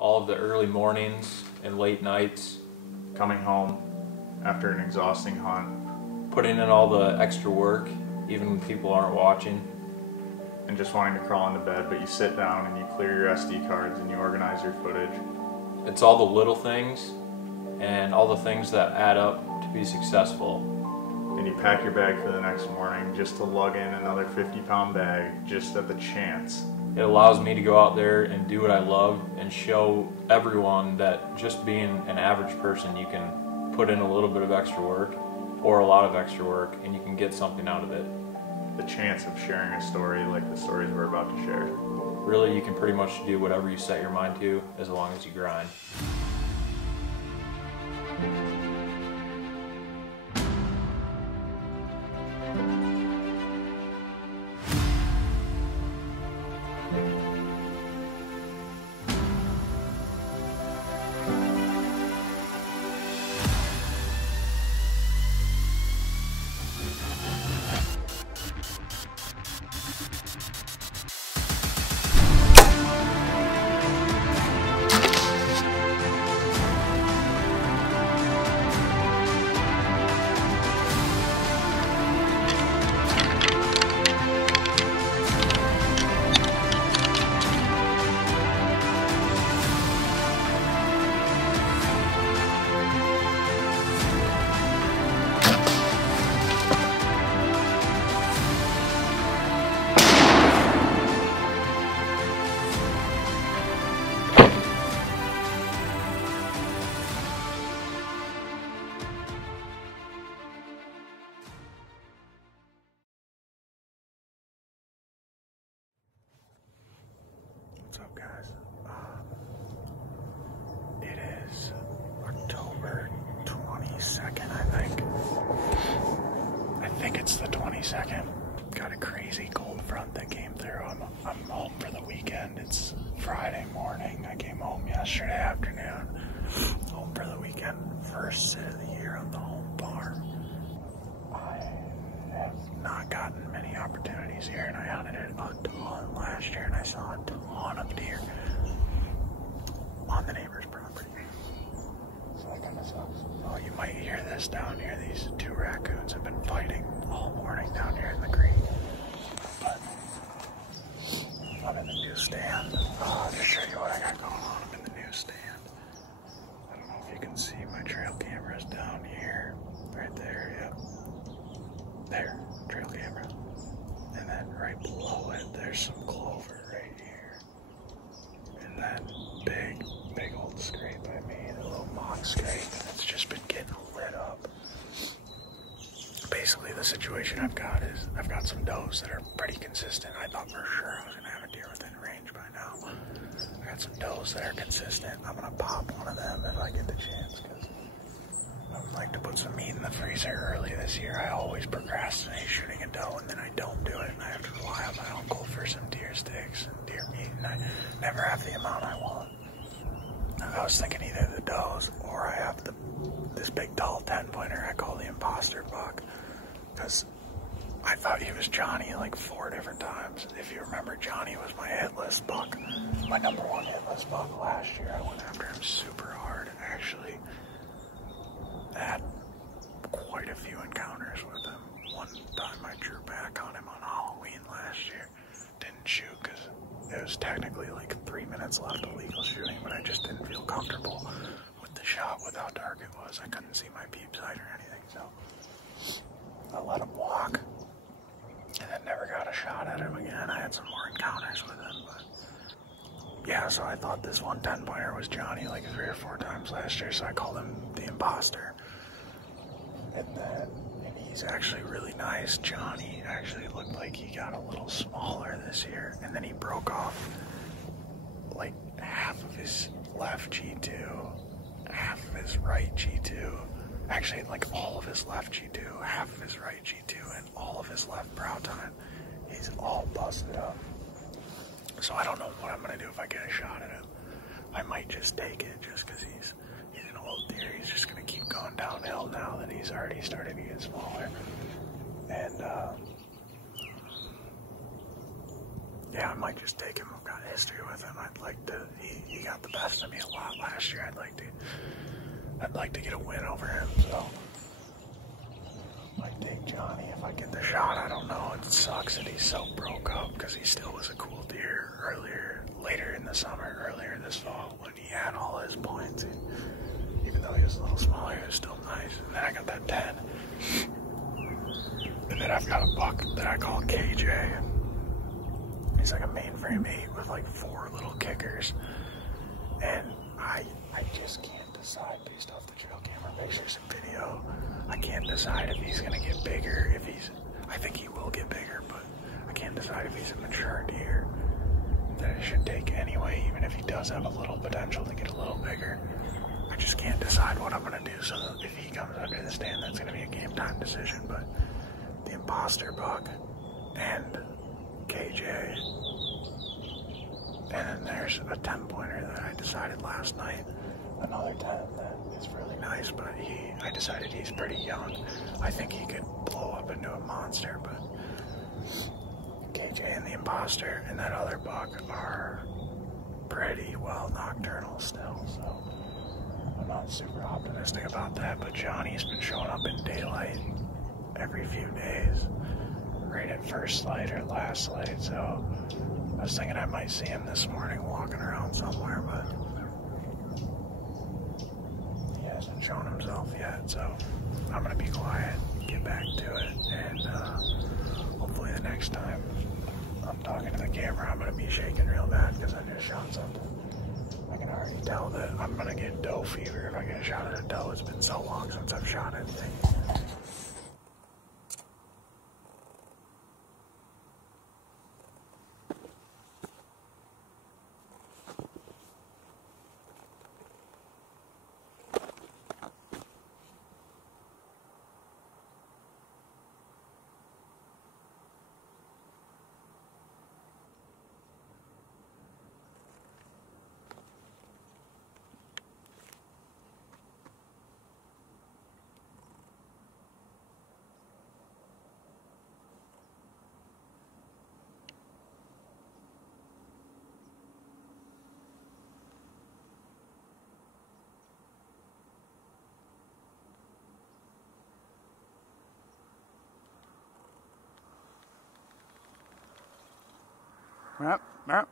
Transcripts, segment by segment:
All of the early mornings and late nights, coming home after an exhausting hunt, putting in all the extra work, even when people aren't watching. and just wanting to crawl into bed, but you sit down and you clear your SD cards and you organize your footage. It's all the little things and all the things that add up to be successful. And you pack your bag for the next morning just to lug in another 50-pound bag just at the chance. It allows me to go out there and do what I love and show everyone that just being an average person, you can put in a little bit of extra work or a lot of extra work and you can get something out of it. The chance of sharing a story like the stories we're about to share. Really, you can pretty much do whatever you set your mind to as long as you grind. What's up, guys? It is October 22nd, I think. I think it's the 22nd. Got a crazy cold front that came through. I'm home for the weekend. It's Friday morning. I came home yesterday afternoon. Home for the weekend. First sit of the year on the home farm. I have not gotten many opportunities here, and I hunted it a ton last year, and I saw a ton of deer on the neighbor's property. So that kind of sucks. Oh, you might hear this down here. These two raccoons have been fighting all morning down here in the creek. But I'm in the newsstand. I'll just show you what I got going on. I'm in the newsstand. I don't know if you can see my trail cameras down here. Right there, yep. There, trail camera. And then right below it, there's some clover right here. And that big old scrape I made, a little mock scrape, and it's just been getting lit up. Basically, the situation I've got is I've got some does that are pretty consistent. I thought for sure I was gonna have a deer within range by now. I got some does that are consistent. I'm gonna pop one of them if I get the chance, because I would like to put some meat in the freezer early this year. I always procrastinate shooting a doe, and then I don't do it, and I have to rely on my uncle for some deer sticks and deer meat, and I never have the amount I want. I was thinking either the does, or I have this big tall 10-pointer I call the imposter buck, because I thought he was Johnny like 4 different times. If you remember, Johnny was my hitless buck, my number 1 hitless buck last year. I went after him super hard, actually. I had quite a few encounters with him. One time I drew back on him on Halloween last year. Didn't shoot because it was technically like 3 minutes left of legal shooting, but I just didn't feel comfortable with the shot with how dark it was. I couldn't see my peep sight or anything, so I let him walk and then never got a shot at him again. I had some more encounters with him, but yeah, so I thought this one 10-pointer was Johnny like 3 or 4 times last year, so I called him the imposter. And he's actually really nice. Johnny actually looked like he got a little smaller this year, and then he broke off like half of his left G2, half of his right G2, actually like all of his left G2, half of his right G2, and all of his left brow tine. He's all busted up. So I don't know what I'm gonna do if I get a shot at him. I might just take it just because he's an old deer. He's just gonna keep going downhill now that he's already started to get smaller. And yeah, I might just take him. I've got history with him. I'd like to. He got the best of me a lot last year. I'd like to get a win over him. So I might take Johnny if I get the shot. I don't know. It sucks that he's so broke up because he still was a cool deer later in the summer, earlier this fall when he had all his points. Even though he was a little smaller, he was still nice. And then I got that 10. And then I've got a buck that I call KJ. He's like a mainframe 8 with like 4 little kickers. And I just can't decide based off the trail camera pictures and video. I can't decide if he's gonna get bigger, I think he will get bigger, but I can't decide if he's a mature deer that I should take anyway, even if he does have a little potential to get a little bigger. I just can't decide what I'm gonna do, so that if he comes under the stand, that's gonna be a game time decision. But the imposter buck and KJ, and then there's a 10-pointer that I decided last night, another 10 that is really nice, but I decided he's pretty young. I think he could blow up into a monster, but KJ and the imposter and that other buck are pretty well nocturnal still, so I'm not super optimistic about that. But Johnny's been showing up in daylight every few days, right at first light or last light, so I was thinking I might see him this morning walking around somewhere, but he hasn't shown himself yet, so I'm gonna be quiet, get back to it, and hopefully the next time I'm talking to the camera, I'm gonna be shaking real bad because I just shot something. I can already tell that I'm gonna get doe fever if I get a shot at a doe. It's been so long since I've shot anything. Yep.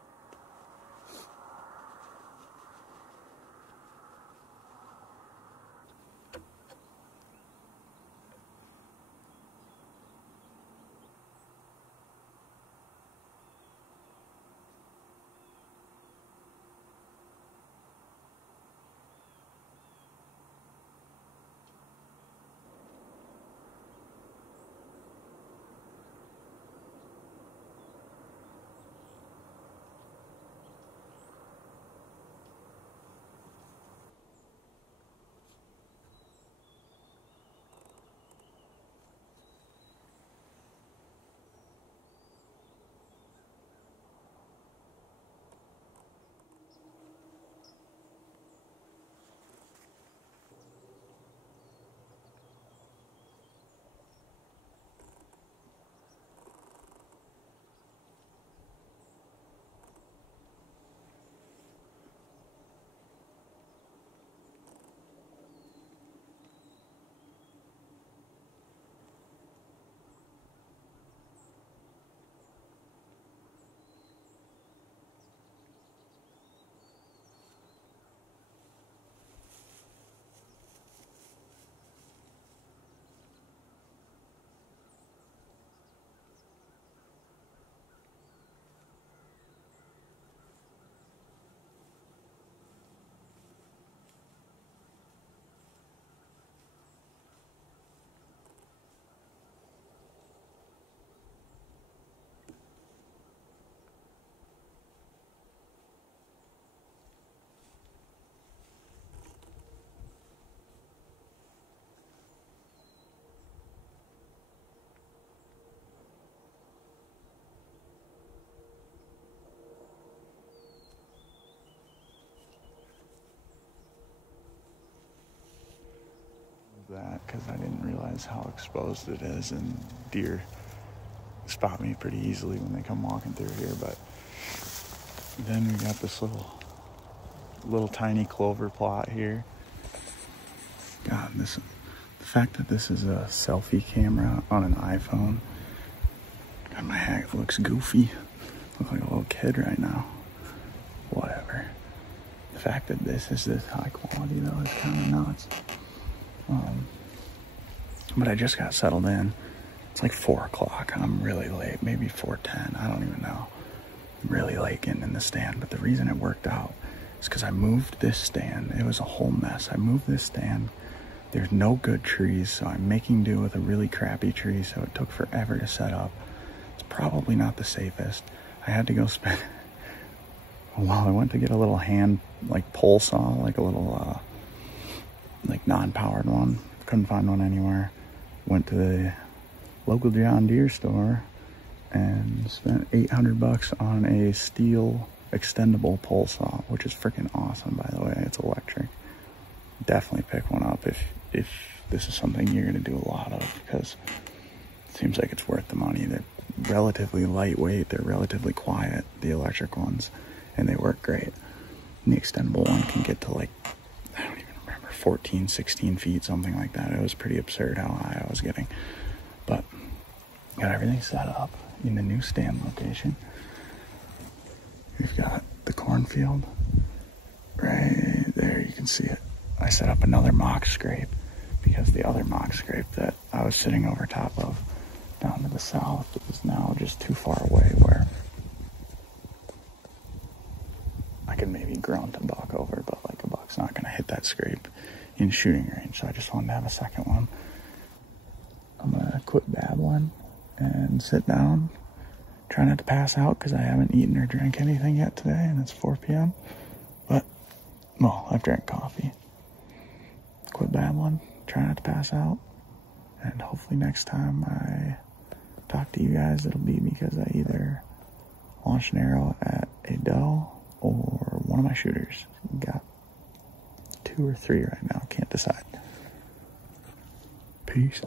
That because I didn't realize how exposed it is, and deer, as spot me pretty easily when they come walking through here. But then we got this little tiny clover plot here. God, the fact that this is a selfie camera on an iPhone. God, my hat looks goofy. Look like a little kid right now. Whatever. The fact that this is this high quality though is kind of nuts. But I just got settled in. It's like 4 o'clock and I'm really late, maybe 4:10, I don't even know. I'm really late getting in the stand, but the reason it worked out is because I moved this stand. It was a whole mess. I moved this stand. There's no good trees, so I'm making do with a really crappy tree, so it took forever to set up. It's probably not the safest. I had to go spend, well, I went to get a little hand, like pole saw, like a little, like non-powered one. Couldn't find one anywhere. Went to the local John Deere store and spent $800 on a steel extendable pole saw, which is freaking awesome, by the way. It's electric. Definitely pick one up if this is something you're going to do a lot of, because it seems like it's worth the money. They're relatively lightweight, they're relatively quiet, the electric ones, and they work great. And the extendable one can get to like, I don't even remember, 14, 16 feet, something like that. It was pretty absurd how high I was getting. But got everything set up in the new stand location. We've got the cornfield right there, you can see it. I set up another mock scrape because the other mock scrape that I was sitting over top of down to the south is now just too far away where I could maybe grunt a buck over, but like a buck's not gonna hit that scrape in shooting range, so I just wanted to have a second one. I'm gonna quit babbling and sit down. Try not to pass out because I haven't eaten or drank anything yet today, and it's 4 p.m. But, well, I've drank coffee. Quit babbling, try not to pass out, and hopefully next time I talk to you guys, it'll be because I either launched an arrow at a doe or one of my shooters. Got 2 or 3 right now, can't decide. Peace.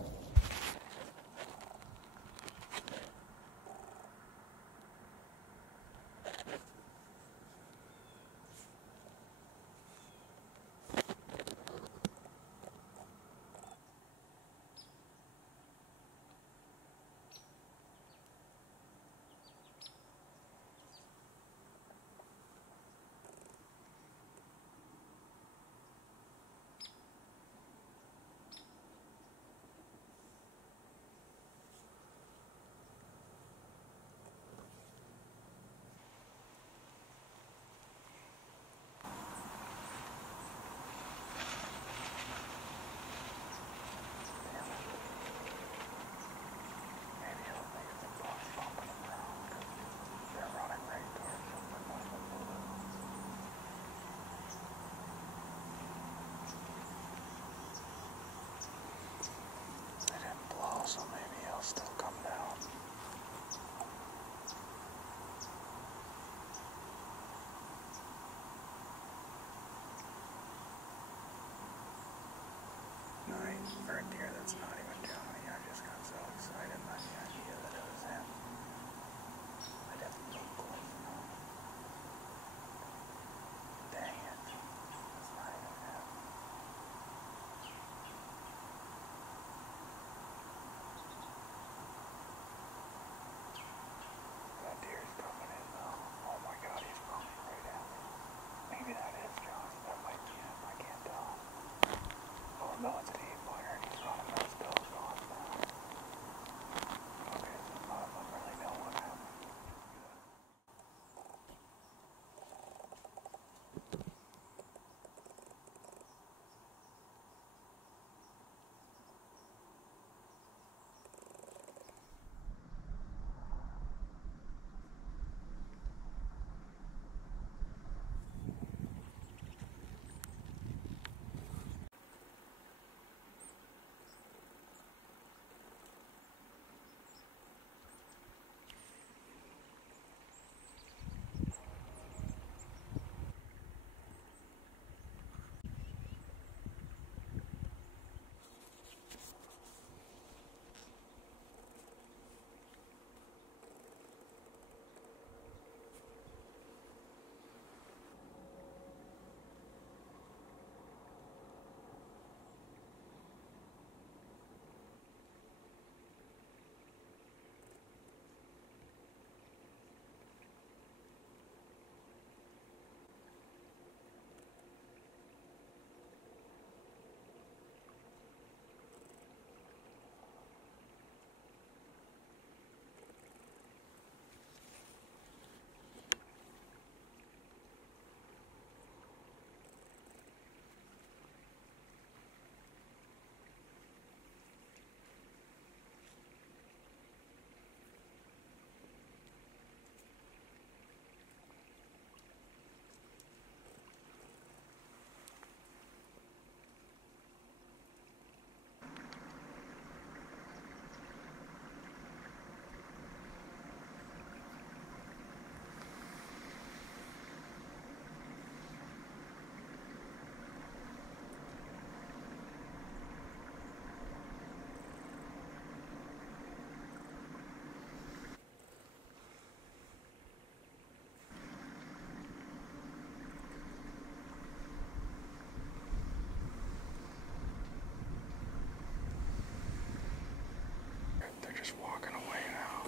just walking away now.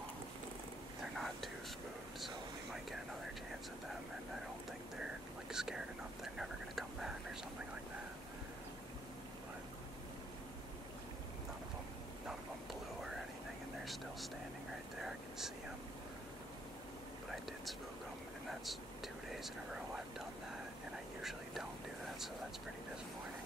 They're not too spooked, so we might get another chance at them, and I don't think they're like scared enough they're never gonna come back or something like that. But none of them blew or anything, and they're still standing right there. I can see them. But I did spook them, and that's 2 days in a row I've done that, and I usually don't do that, so that's pretty disappointing.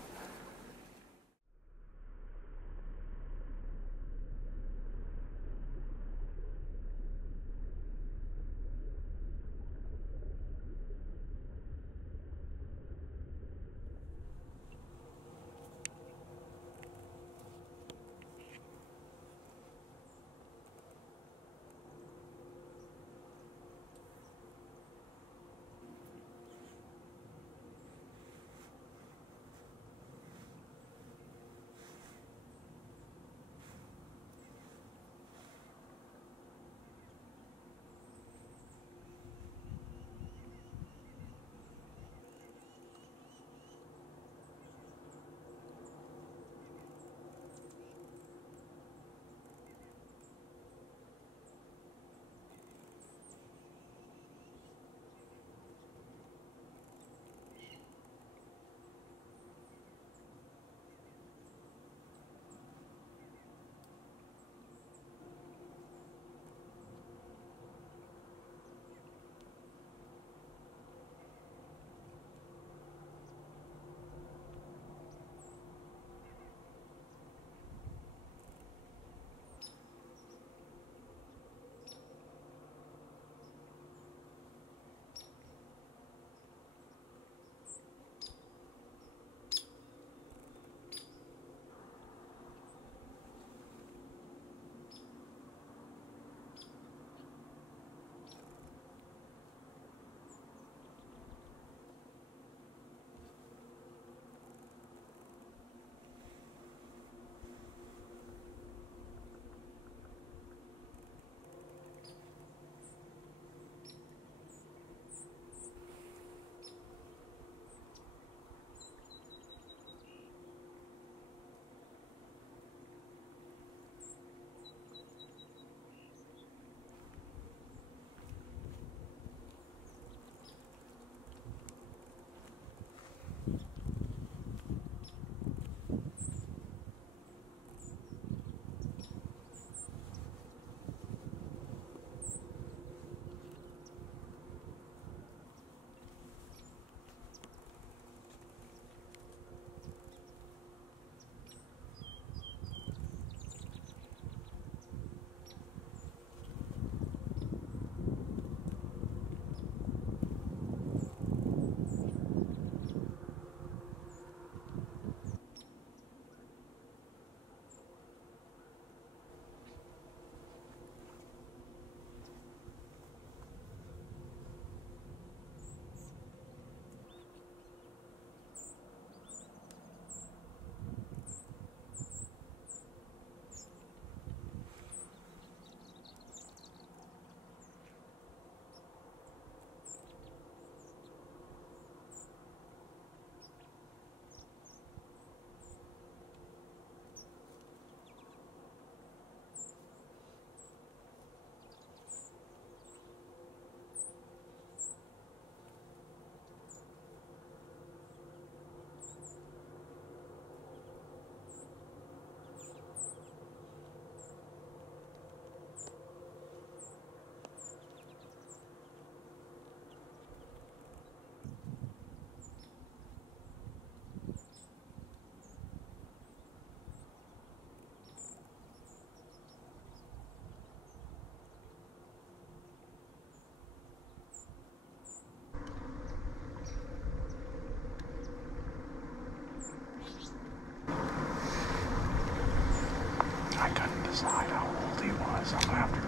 I couldn't decide how old he was. I'm gonna have to